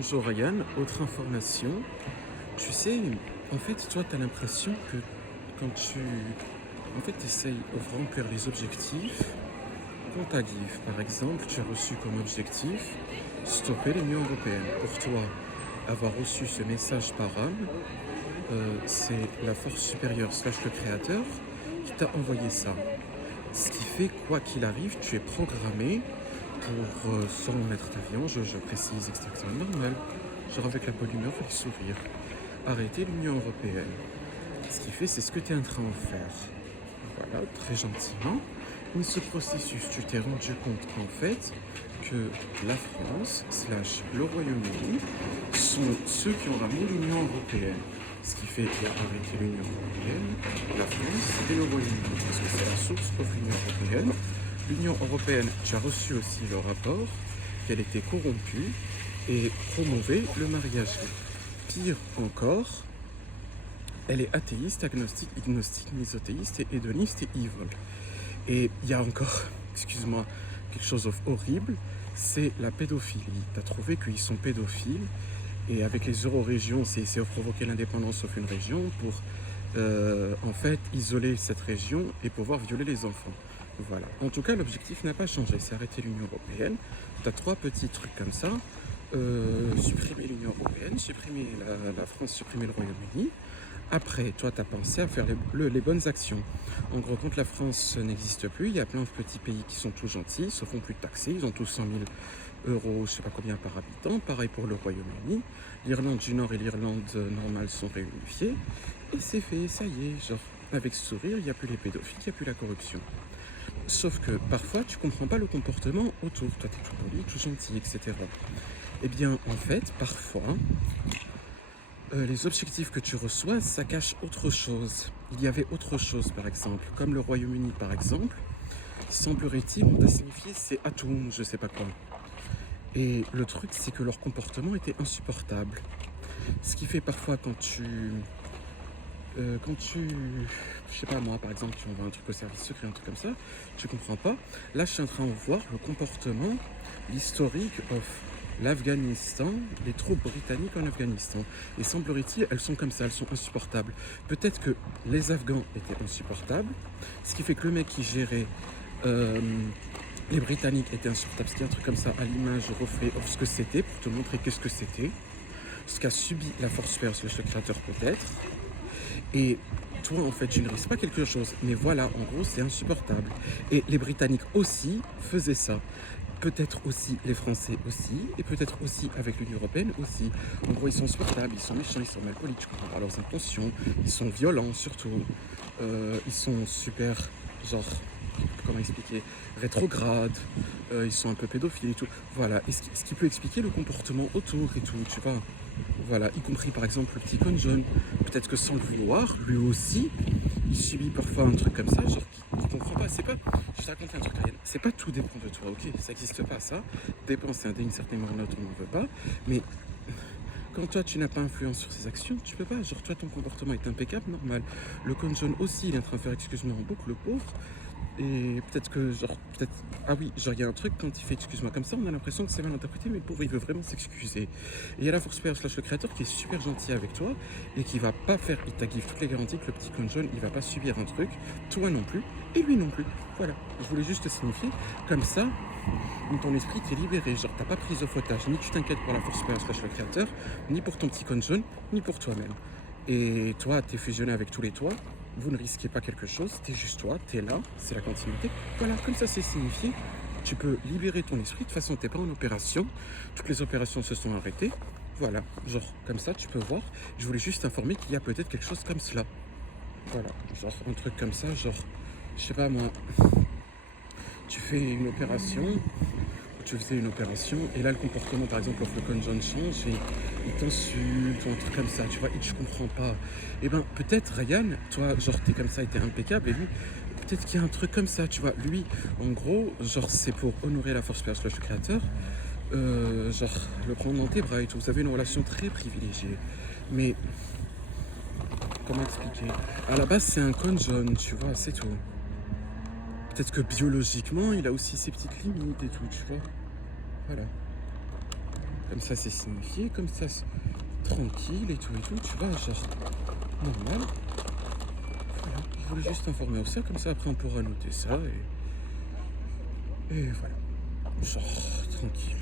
Bonjour Ryan, autre information. Tu sais, en fait, toi, tu as l'impression que quand tu essayes de remplir les objectifs, quand tu GIF, par exemple, tu as reçu comme objectif stopper l'Union européenne. Pour toi, avoir reçu ce message par âme, c'est la force supérieure slash le créateur qui t'a envoyé ça. Ce qui fait, quoi qu'il arrive, tu es programmé pour, sans mettre d'avion, je précise exactement normal, genre avec la bonne humeur et le sourire, arrêter l'Union européenne. Ce qui fait, c'est ce que tu es en train de faire. Voilà, très gentiment. Mais ce processus, tu t'es rendu compte en fait que la France slash le Royaume-Uni sont ceux qui ont ramené l'Union européenne. Ce qui fait qu'il y a arrêté l'Union européenne, la France et le Royaume-Uni, parce que c'est la source of l'Union européenne. L'Union européenne, tu as reçu aussi le rapport qu'elle était corrompue et promouvait le mariage gay. Pire encore, elle est athéiste, agnostique, ignostique, misothéiste et hédoniste et evil. Et il y a encore, excuse-moi, quelque chose d'horrible, c'est la pédophilie. Tu as trouvé qu'ils sont pédophiles et avec les eurorégions, c'est essayer de provoquer l'indépendance sauf une région pour en fait isoler cette région et pouvoir violer les enfants. Voilà. En tout cas, l'objectif n'a pas changé, c'est arrêter l'Union européenne. Tu as trois petits trucs comme ça. Supprimer l'Union européenne, supprimer la France, supprimer le Royaume-Uni. Après, toi, tu as pensé à faire les bonnes actions. En gros, quand la France n'existe plus, il y a plein de petits pays qui sont tous gentils, ils se font plus taxer, ils ont tous 100 000 euros, je sais pas combien par habitant. Pareil pour le Royaume-Uni. L'Irlande du Nord et l'Irlande normale sont réunifiées. Et c'est fait, ça y est, genre, avec ce sourire, il n'y a plus les pédophiles, il n'y a plus la corruption. Sauf que parfois, tu comprends pas le comportement autour. Toi, tu es tout poli, tout gentil, etc. Eh bien, en fait, parfois, les objectifs que tu reçois, ça cache autre chose. Il y avait autre chose, par exemple, comme le Royaume-Uni, par exemple. Semblerait-il, on t'a signifié c'est Atum, je sais pas quoi. Et le truc, c'est que leur comportement était insupportable. Ce qui fait parfois je sais pas moi, par exemple, tu envoies un truc au service secret, un truc comme ça, tu comprends pas. Là, je suis en train de voir le comportement, l'historique of l'Afghanistan, les troupes britanniques en Afghanistan. Et semblerait-il, elles sont comme ça, elles sont insupportables. Peut-être que les Afghans étaient insupportables, ce qui fait que le mec qui gérait les Britanniques étaient insupportables. C'était un truc comme ça, à l'image reflet of ce que c'était, pour te montrer qu'est-ce que c'était, ce qu'a subi la force supérieure, le créateur peut-être. Et toi, en fait, tu ne risques pas quelque chose. Mais voilà, en gros, c'est insupportable. Et les Britanniques aussi faisaient ça. Peut-être aussi les Français aussi. Et peut-être aussi avec l'Union Européenne aussi. En gros, ils sont insupportables, ils sont méchants, ils sont mal polis, tu comprends pas leurs intentions. Ils sont violents, surtout. Ils sont super, genre, comment expliquer, rétrogrades. Ils sont un peu pédophiles et tout. Voilà. Et ce qui peut expliquer le comportement autour et tout, tu vois. Voilà, y compris par exemple le petit con John. Peut-être que sans le vouloir, lui aussi, il subit parfois un truc comme ça, genre qu'il comprend pas. C'est pas, je te raconte un truc, Ariel, c'est pas tout dépend de toi, ok? Ça existe pas, ça. Dépend, c'est une certaine note, on n'en veut pas. Mais quand toi tu n'as pas influence sur ses actions, tu peux pas. Genre toi ton comportement est impeccable, normal. Le con John aussi, il est en train de faire excuse-moi en boucle, le pauvre. Et peut-être que, genre, peut-être. Ah oui, genre, il y a un truc, quand il fait excuse-moi comme ça, on a l'impression que c'est mal interprété, mais le pauvre, il veut vraiment s'excuser. Et il y a la force supérieure slash le créateur qui est super gentil avec toi et qui va pas faire. Il t'a give toutes les garanties que le petit con John, il va pas subir un truc, toi non plus, et lui non plus. Voilà. Je voulais juste te signifier, comme ça, dans ton esprit, t'es libéré. Genre, t'as pas pris au otage, ni tu t'inquiètes pour la force supérieure slash le créateur, ni pour ton petit con John, ni pour toi-même. Et toi, t'es fusionné avec tous les toits. Vous ne risquez pas quelque chose, t'es juste toi, t'es là, c'est la continuité. Voilà, comme ça c'est signifié, tu peux libérer ton esprit. De toute façon, t'es pas en opération, toutes les opérations se sont arrêtées. Voilà, genre comme ça, tu peux voir. Je voulais juste t'informer qu'il y a peut-être quelque chose comme cela. Voilà, genre un truc comme ça, genre, je sais pas moi, tu fais une opération, tu faisais une opération, et là le comportement par exemple of le con John change, et il t'insulte ou un truc comme ça, tu vois, et tu comprends pas. Et ben peut-être Ryan, toi genre t'es comme ça et t'es impeccable, et lui, peut-être qu'il y a un truc comme ça, tu vois, lui, en gros, genre c'est pour honorer la force supérieure le créateur, genre le prendre dans tes bras et tout, vous avez une relation très privilégiée, mais comment expliquer, à la base c'est un con John, tu vois, c'est tout. Peut-être que biologiquement, il a aussi ses petites limites et tout, tu vois. Voilà. Comme ça, c'est signifié, comme ça, c'est tranquille et tout, tu vois, genre, normal. Voilà, je voulais juste informer ça, comme ça, après, on pourra noter ça, et voilà. Genre, tranquille.